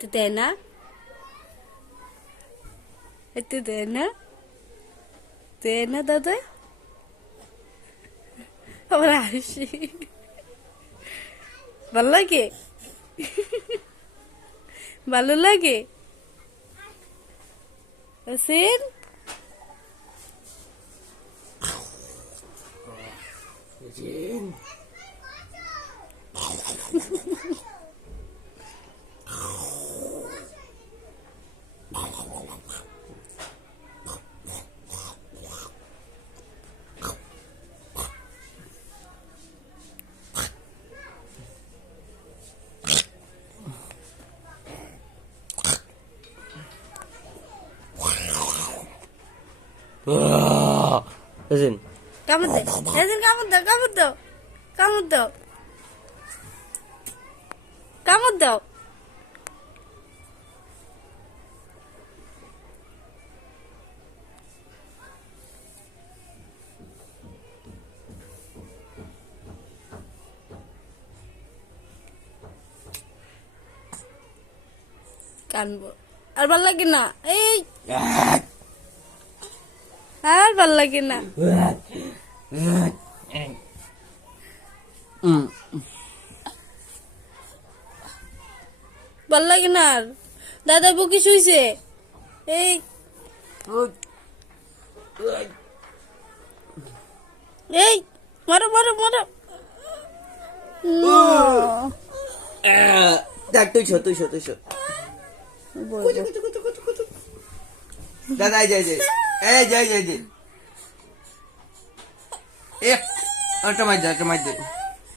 এতে দেয় না, এতে দেয় না, দেয় না দাদা। আমার হাসি ভাল লাগে, ভালো লাগে হোসেন। Listen. কামড় দে, হোসেন কামড় দাও, কামড় দাও, কামড় দাও, কামড় দাও। কানবো আর ভাল লাগে না, এই আর ভাল লাগে না। ভাল লাগে না আর। দাদা বুকি শুইছে, এই এই মারো মারো মারো। তুই শো দাদা যাই এই যাই এ অটো মার দে